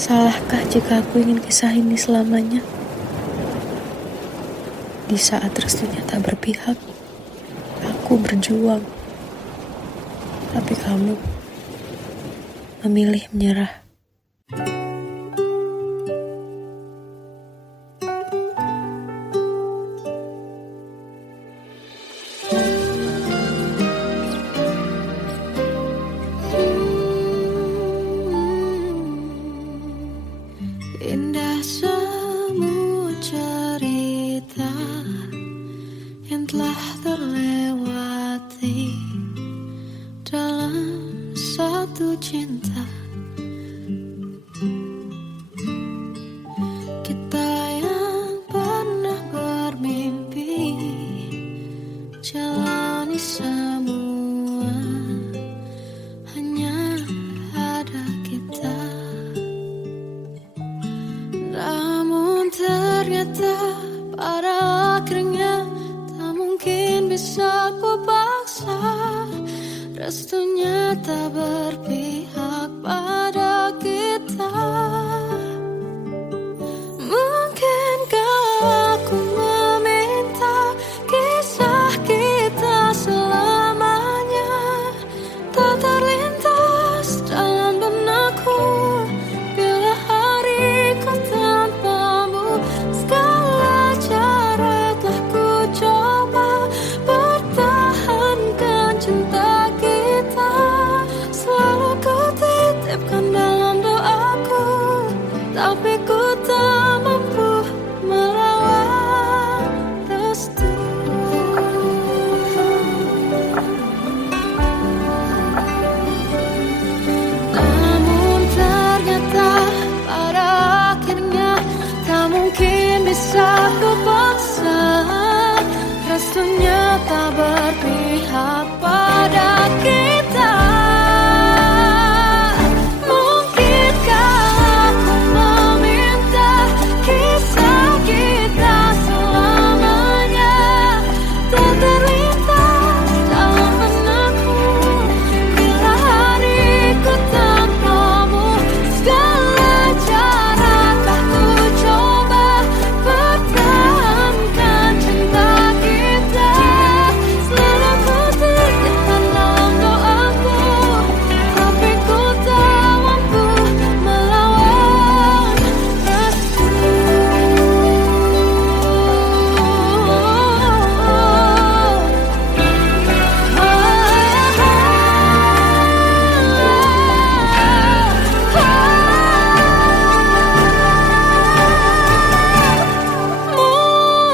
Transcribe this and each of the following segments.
Salahkah jika aku ingin kisah ini selamanya? Di saat restunya tak berpihak, aku berjuang. Tapi kamu memilih menyerah. Indah semua cerita yang telah terlewati dalam satu cinta. Kita yang pernah bermimpi jalani semua, hanya ada kita. Namun ternyata pada akhirnya tak mungkin bisa ku paksa. Restunya tak berpihak pada kita. Mungkinkah aku meminta kisah kita selamanya tak terlintas dalam benakku. Bila hariku tanpamu, segala cara telah ku coba pertahankan cinta kita. Selalu ku titipkan dalam doaku, tapi ku tak mampu melawan restu. Namun ternyata pada akhirnya tak mungkin bisa ku paksa. Restunya tak berpihak pada kita. Mungkinkah aku meminta kisah kita selamanya tak terlintas dalam benakku. Bila hariku tanpamu, segala cara telah ku coba pertahankan cinta kita. Selalu ku titipkan dalam doaku, tapi ku tak mampu melawan restu.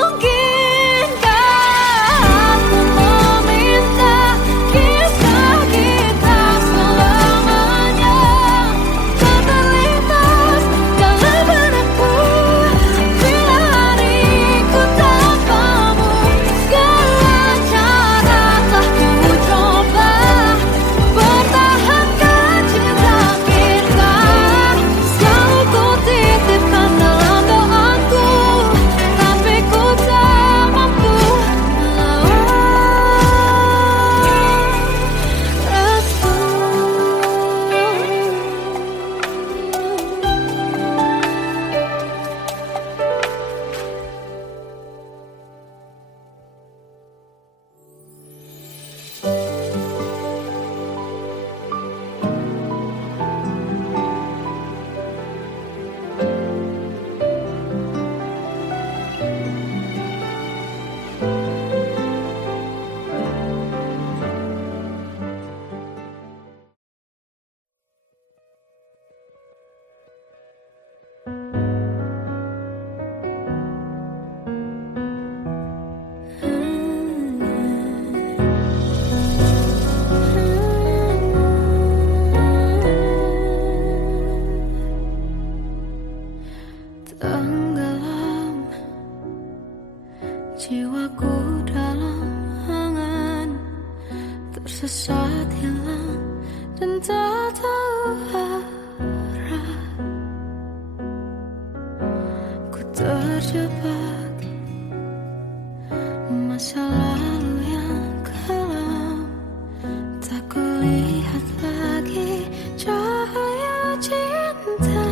Mungkinkah aku meminta kisah kita selamanya tak terlintas dalam benakku. Bila hariku tanpamu, segala cara telah ku coba pertahankan cinta kita. Selalu ku titipkan dalam doaku, tapi ku tak mampu melawan restu. Tenggelam jiwaku dalam angan, tersesat hilang dan tak tahu arah. Ku terjebak masa lalu yang kelam, tak kulihat lagi cahaya cinta.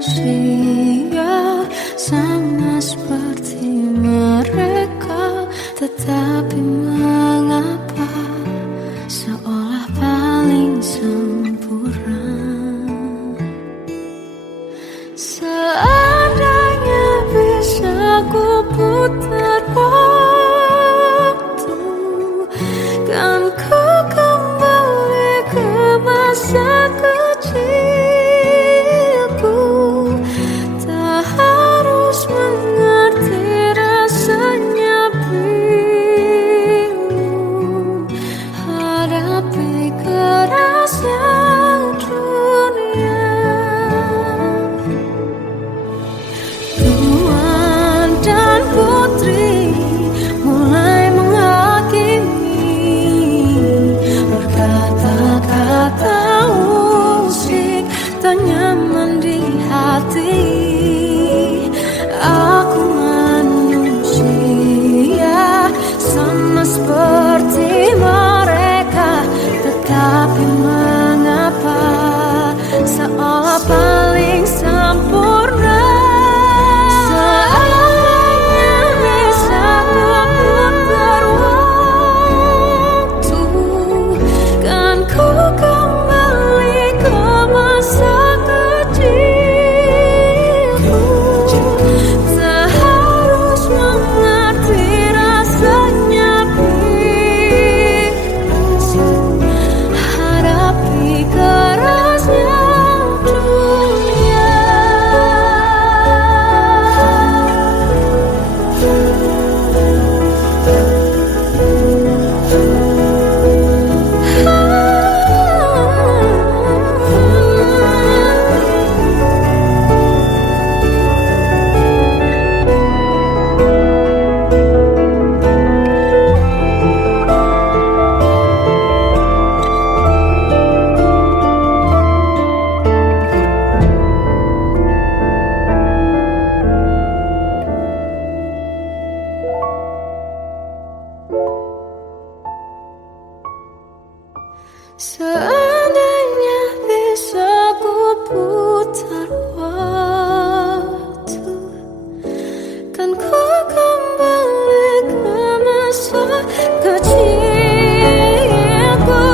manusia sama seperti mereka, tetapi mengapa seolah paling sempurna. Seandainya bisa ku putar waktu, kan ku kembali ke masa kecilku. Tak harus mengerti rasanya bingung hadapi kerasnya dunia. Tuan dan putri mulai menghakimi, berkata-kata musik tak nyaman di hati. Aku manusia sama seperti mereka, tetapi mengapa seolah paling sempurna. Seandainya bisa ku putar waktu, kan ku kembali ke masa kecilku. Tak harus mengerti rasanya bingung hadapi kerasnya dunia. Seandainya bisa ku putar waktu, kan ku kembali ke masa kecilku.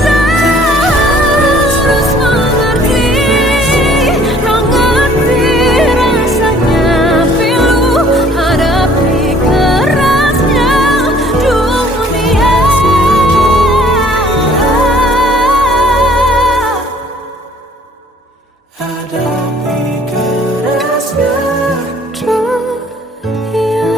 Tak harus mengerti rasanya pilu hadapi kerasnya dunia. Hadapi kerasnya dunia.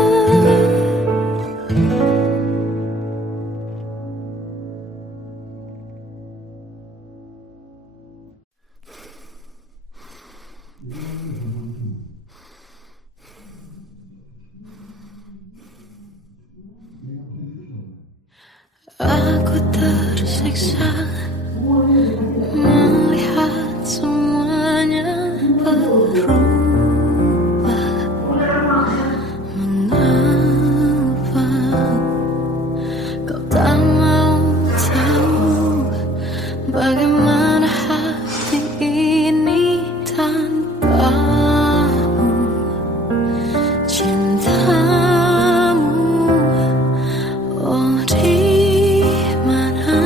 Aku tersiksa melihat semuanya berubah. Mengapa kau tak mau tahu bagaimana hati ini tanpamu? Cintamu, oh di mana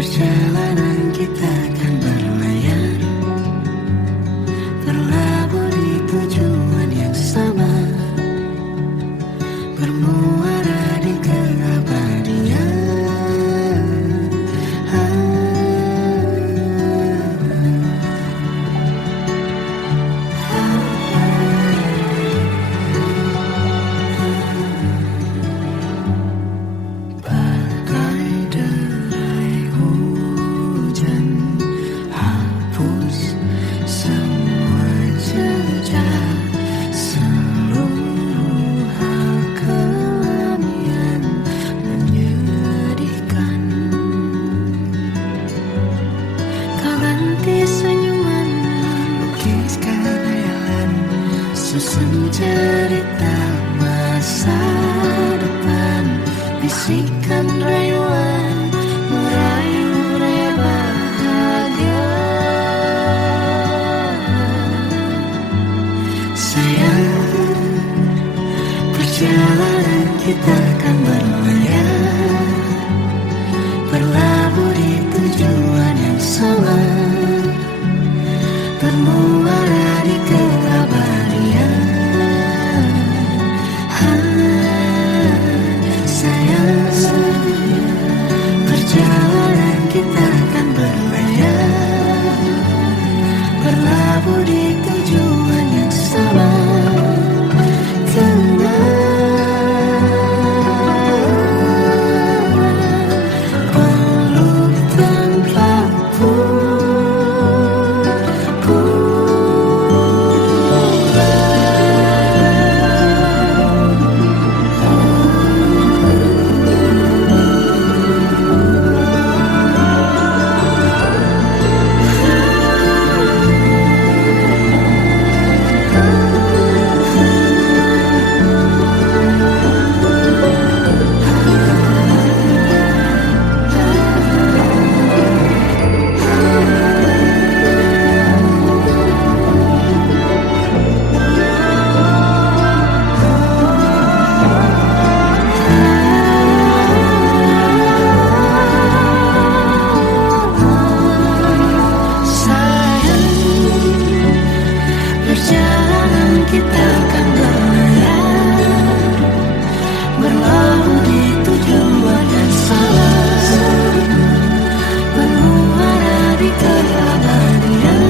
Perjalanan kita kan berlayar, berlabuh di tujuan yang sama, bermuara di keabadian. Susun cerita masa depan, bisikan rayuan merayu raya bahagia. Sayang, perjalanan kita akan berlayar, berlabuh di tujuan yang sama, bermuara di keabadian. Perjalanan kita akan berlayar, berlabuh di tujuan yang sama, peluk tanpa kita akan berlayar, berlabuh di tujuan yang sama, bermuara di keabadian.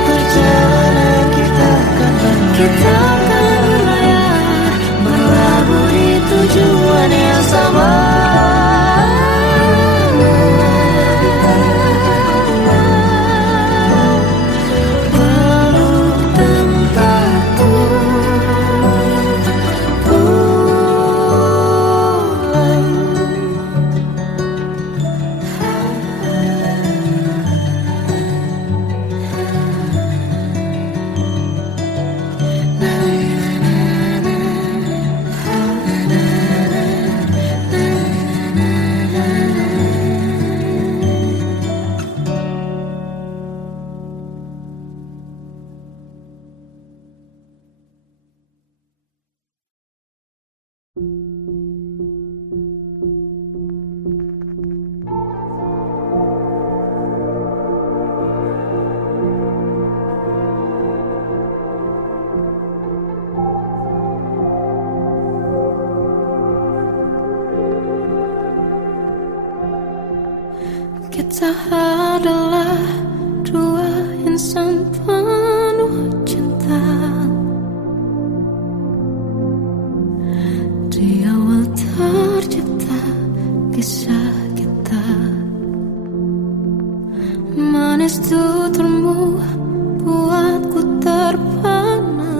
Perjalanan kita akan berlayar, berlabuh di tujuan yang sama. Kita adalah dua insan penuh cinta. Di awal tercipta kisah kita, manis tuturmu buatku terpana.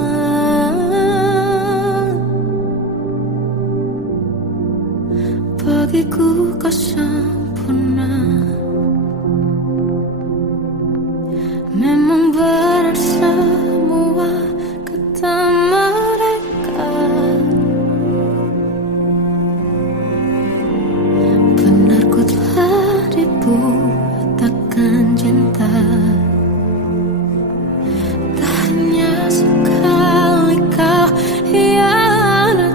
Bagiku kau sempurna, memang benar semua kata mereka. Benar ku telah dibuatakan cinta, tak hanya sekali kau hianati.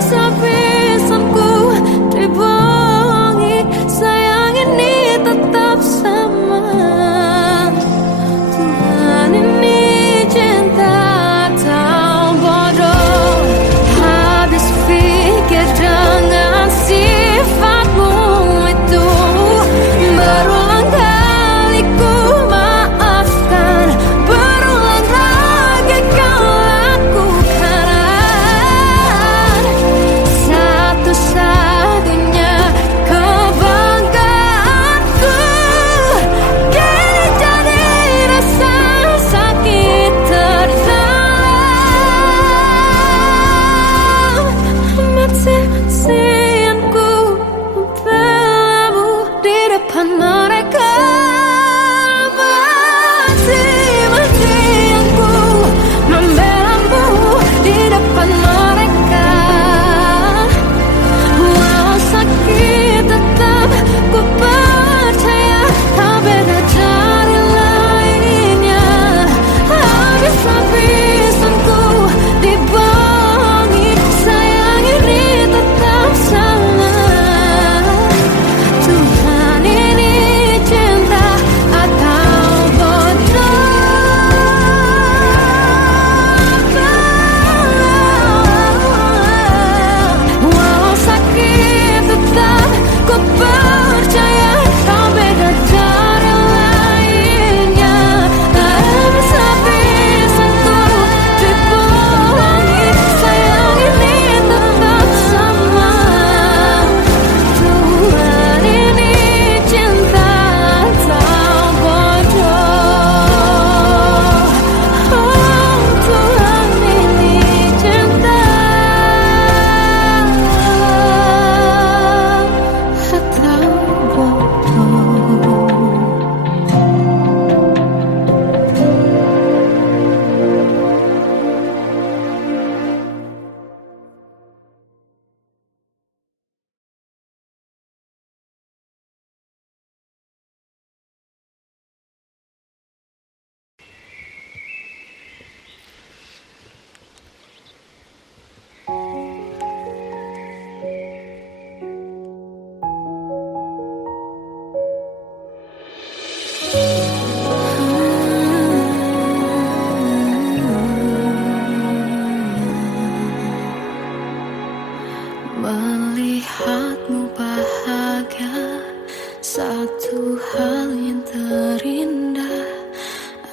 habis-habisanku dibohongi, sayang ini tetap sama. Tuhan ini cinta atau bodoh, habis pikir dengan sifatmu itu. Berulang kali ku maafkan, berulang lagi kau lakukan. Satu-satunya kebanggaanku kini jadi rasa sakit terdalam. Mati-matianku membelamu di depan mereka. Mati-matianku membelamu di depan mereka. Walau sakit tetap ku percaya kau beda dari lainnya. Habis-habisanku dibohongi, sayang ini tetap sama. Tuhan ini cinta atau bodoh. Walau sakit tetap ku percaya kau beda dari lainnya. Habis-habisanku dibohongi, sayang ini tetap sama. Tuhan ini cinta atau bodoh. Oh, Tuhan ini cinta atau bodoh. Melihatmu bahagia, satu hal yang terindah,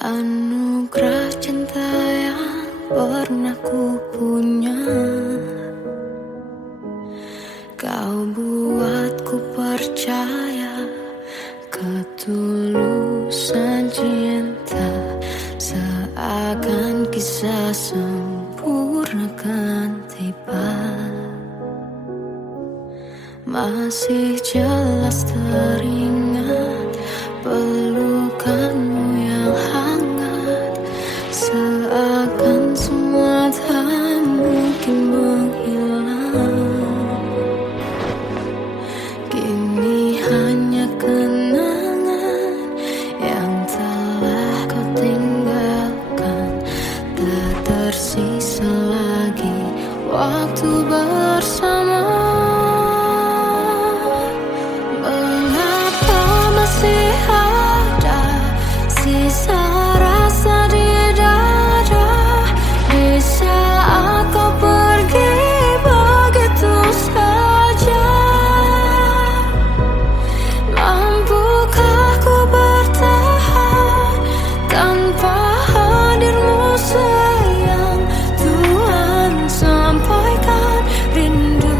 anugerah cinta yang pernah ku punya. Kau buatku percaya ketulusan cinta, seakan kisah sempurna kan tiba. Masih jelas teringat pelukanmu yang hangat, seakan semua tak mungkin menghilang. Kini hanya kenangan yang telah kau tinggalkan, tak tersisa lagi waktu bersama. Masih ada sisa rasa di dada di saat kau pergi begitu saja. Mampukah ku bertahan tanpa hadirmu sayang? Tuhan sampaikan rindu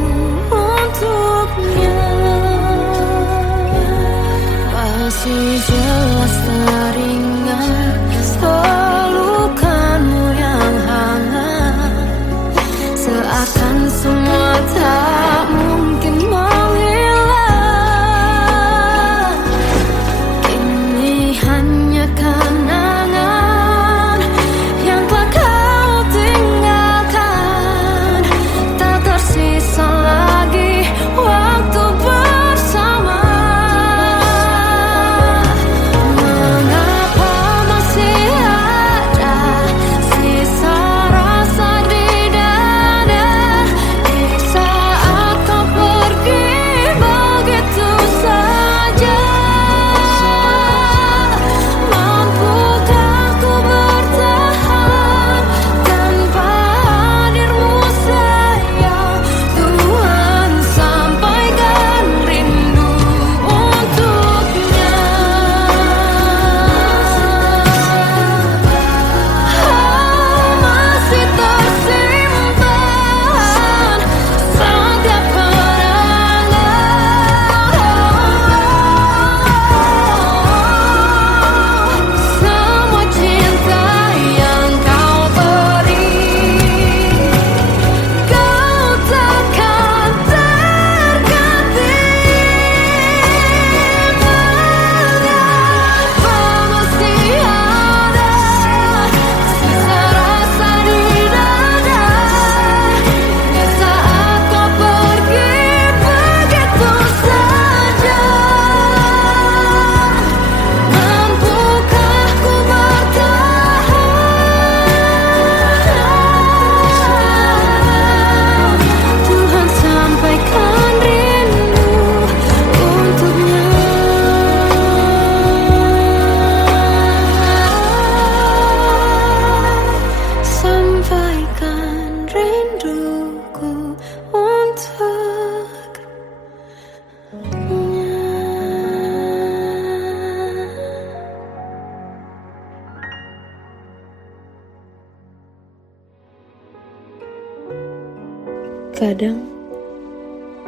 Terkadang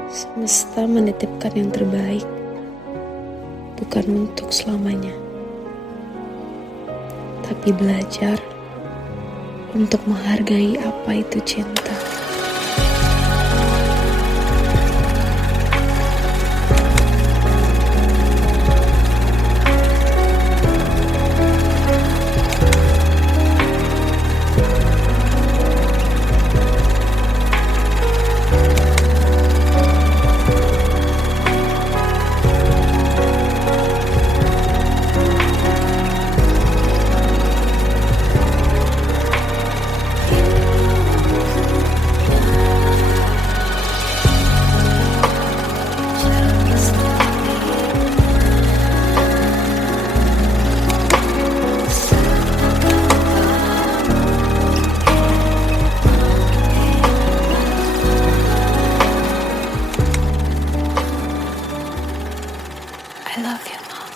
semesta menitipkan yang terbaik, bukan untuk selamanya, tapi belajar untuk menghargai apa itu cinta. I love you, Mom.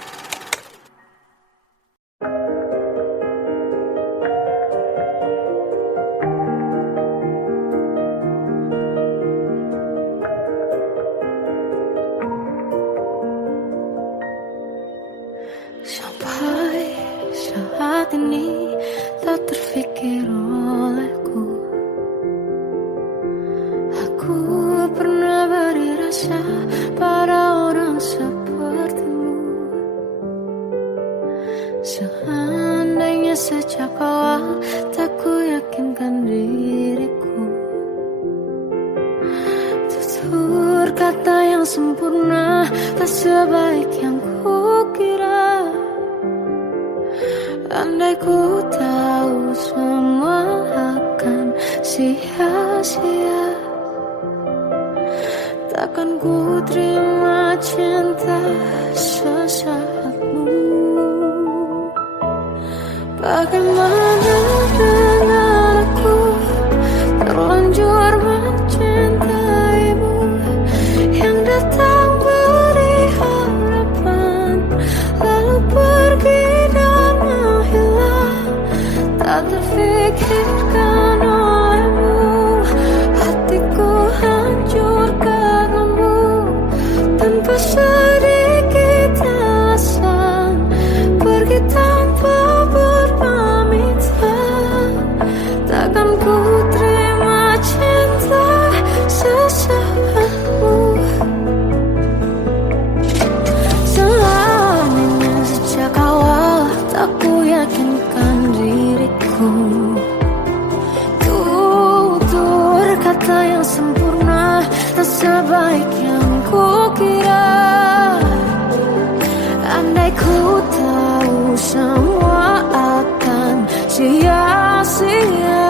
Sampai saat ini tak terfikir olehku, aku pernah beri rasa pada orang sepertimu. Seandainya sejak awal tak ku yakinkan diriku, tutur kata yang sempurna tak sebaik yang ku kira. Andai ku tahu semua akan sia-sia, takkan ku terima cinta sesaatmu. Bagaimana dengan aku, terlanjur mencintaimu, yang datang beri harapan lalu pergi dan menghilang. Tak terfikirkan olehmu, hatiku hancur karenamu. Tanpa sedikit alasan, pergi tanpa berpamitan. Takkan ku terima cinta sesaatmu. Selamanya sejak awal tak ku yakinkan diriku, tutur kata yang sempurna tak sebaik yang ku kira. Andai ku tahu semua akan sia-sia,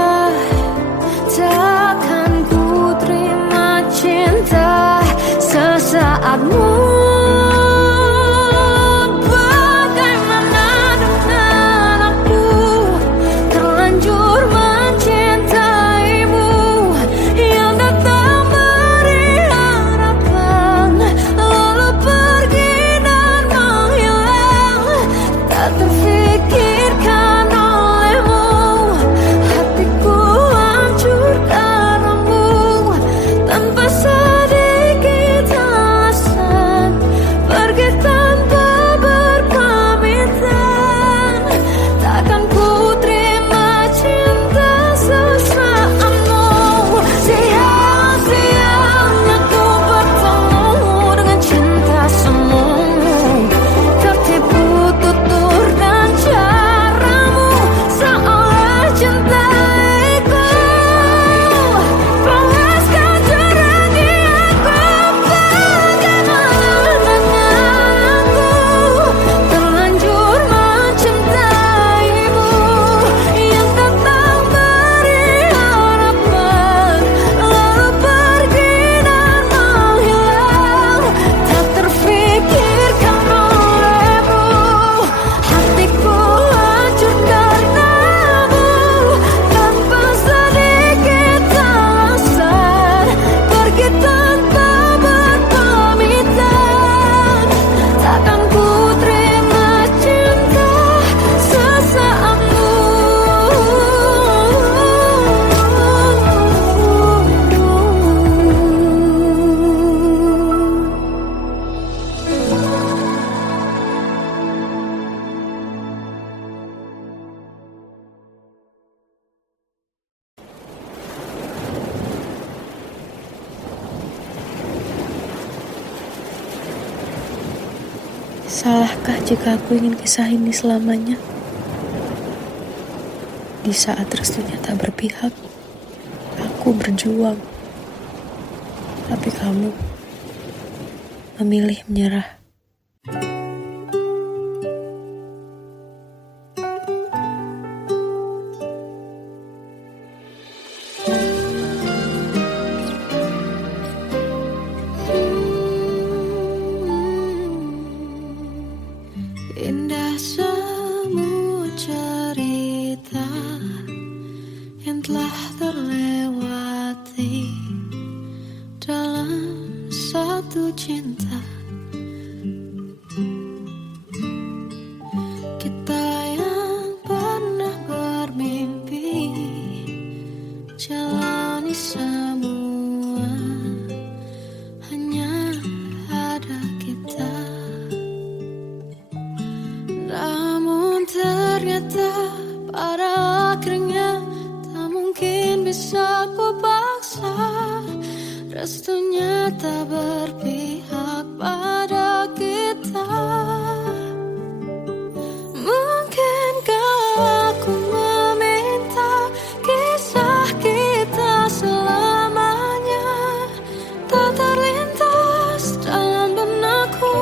takkan ku terima cinta sesaatmu. Bagaimana dengan aku, terlanjur mencintaimu, yang datang beri harapan lalu pergi dan menghilang. Tak terfikirkan olehmu, Salahkah jika aku ingin kisah ini selamanya? Di saat restunya tak berpihak, aku berjuang. Tapi kamu memilih menyerah. Indah semua cerita yang telah terlewati dalam satu cinta. Kita yang pernah bermimpi jalani semua, hanya ada kita. Namun ternyata pada akhirnya tak mungkin bisa ku paksa. Restunya tak berpihak pada kita. Mungkinkah aku meminta kisah kita selamanya tak terlintas dalam benakku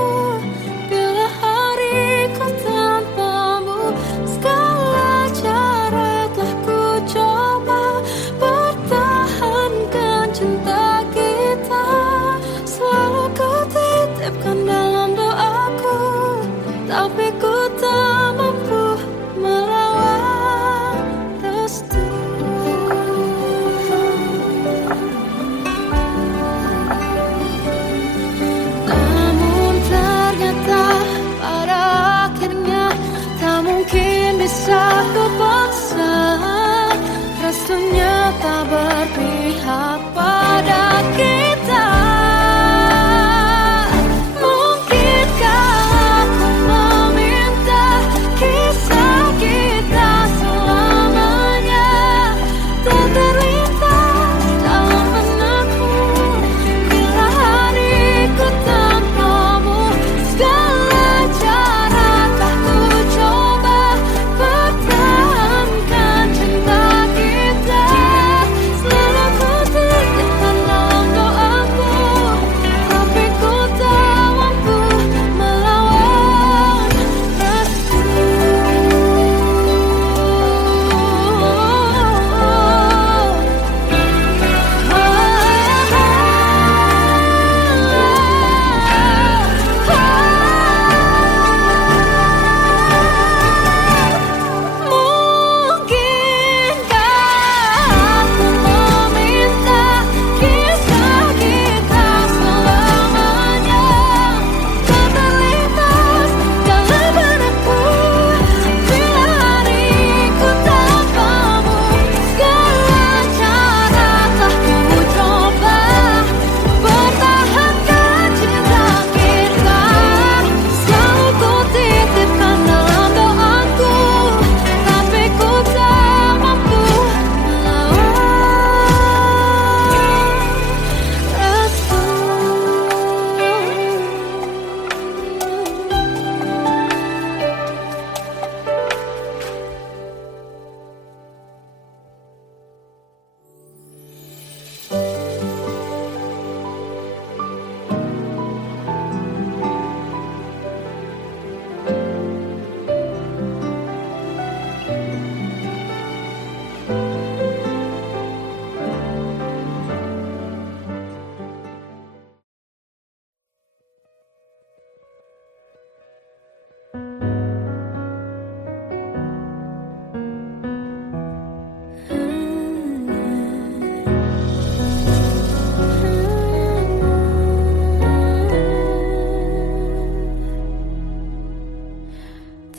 bila hariku tanpamu. Segala cara telah ku coba pertahankan cinta kita. Selalu ku titipkan dalam doaku, tapi ku tak mampu melawan restu. Namun ternyata pada akhirnya tak mungkin bisa ku paksa. Restunya tak berpihak pada kita. Mungkinkah aku meminta kisah kita selamanya tak terlintas dalam benakku bila hariku tanpamu. Segala cara telah ku coba pertahankan cinta kita. Selalu ku titipkan dalam doaku, tapi ku tak mampu melawan restu. Mungkinkah aku meminta kisah kita selamanya tak terlintas dalam benakku bila hariku tanpamu. Segala cara telah ku coba pertahankan cinta kita. Selalu ku titipkan dalam doaku, tapi ku tak mampu melawan restu.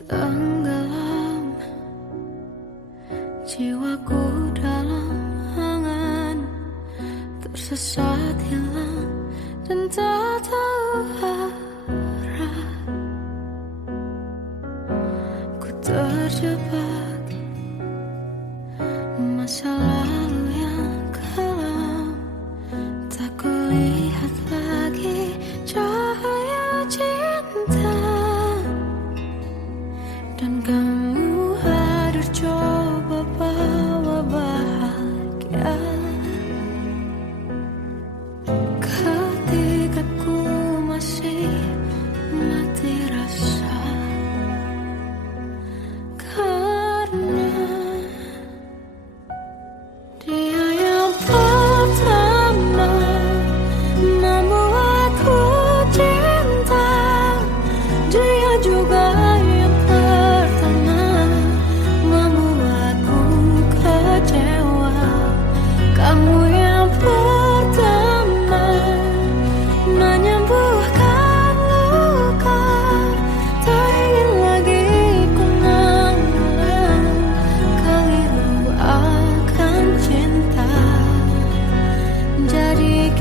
Tenggelam jiwaku dalam angan, tersesat hilang dan tak tahu arah. Ku terjebak masa lalu yang kelam, tak kulihat lagi cahaya cinta.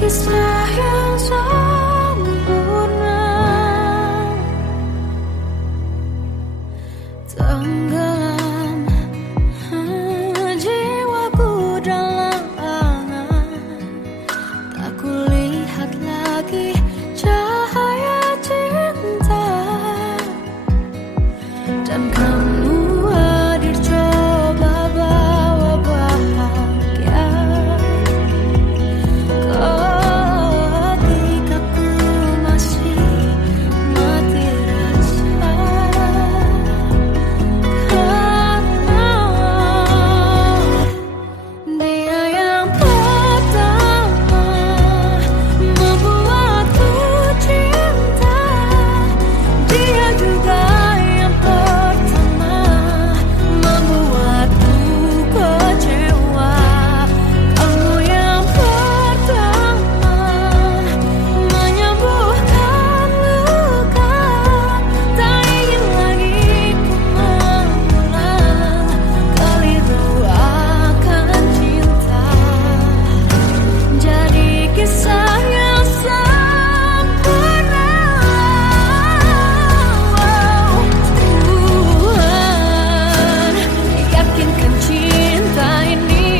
kisah yang sempurna, tenggelam jiwaku dalam angan, tak kulihat lagi cahaya cinta, dan kamu hadir coba bawa bahagia ketika ku masih mati rasa, karena dia yang pertama membuatku cinta, dia juga yang pertama membuatku kecewa. Kamu yang pertama menyembuhkan luka, tak ingin lagi ku mengulang keliru akan cinta. Jadi kisah yang sempurna. Tuhan yakinkan cinta ini,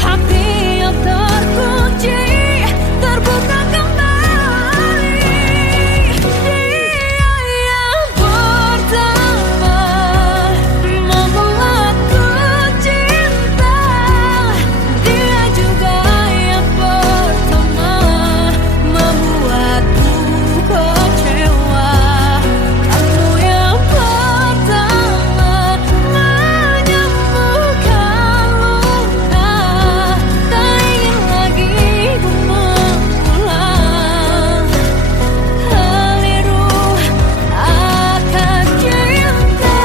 hati yang terkunci terbuka kembali. Dia yang pertama membuatku cinta, dia juga yang pertama membuatku kecewa. Kamu yang pertama menyembuhkan luka, tak ingin lagi ku mengulang keliru akan cinta.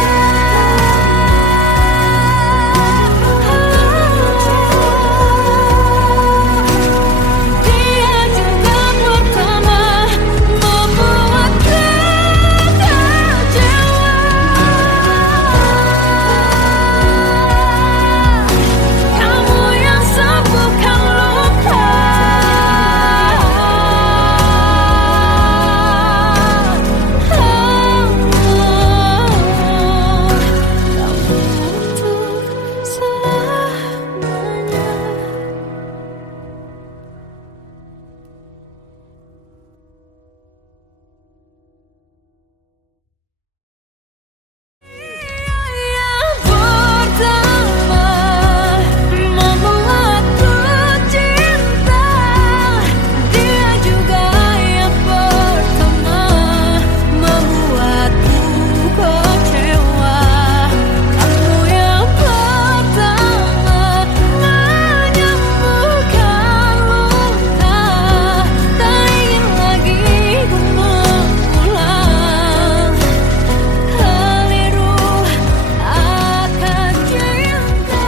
Dia juga pertama membuatku kecewa. Kamu yang sembuhkan luka, kamu untuk selamanya. Yang pertama membuatku cinta, dia juga yang pertama membuatku kecewa. Kamu yang pertama menyembuhkan luka, tak ingin lagi ku mengulang keliru akan cinta.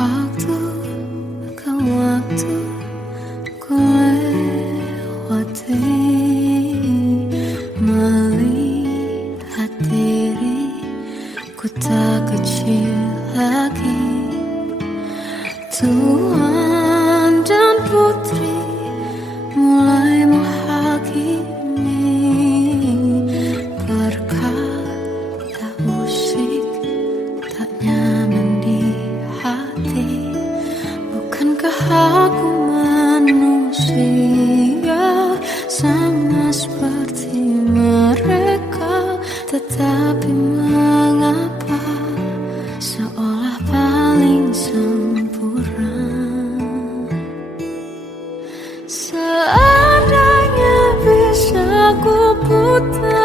Waktu ke waktu ku lewati, melihat diriku tak kecil lagi. Tuan dan putri mulai menghakimi, berkata musik tak nyaman di hati. Bukankah aku manusia sama seperti mereka? Tetapi mengapa seolah paling sempurna? Seandainya bisa ku putar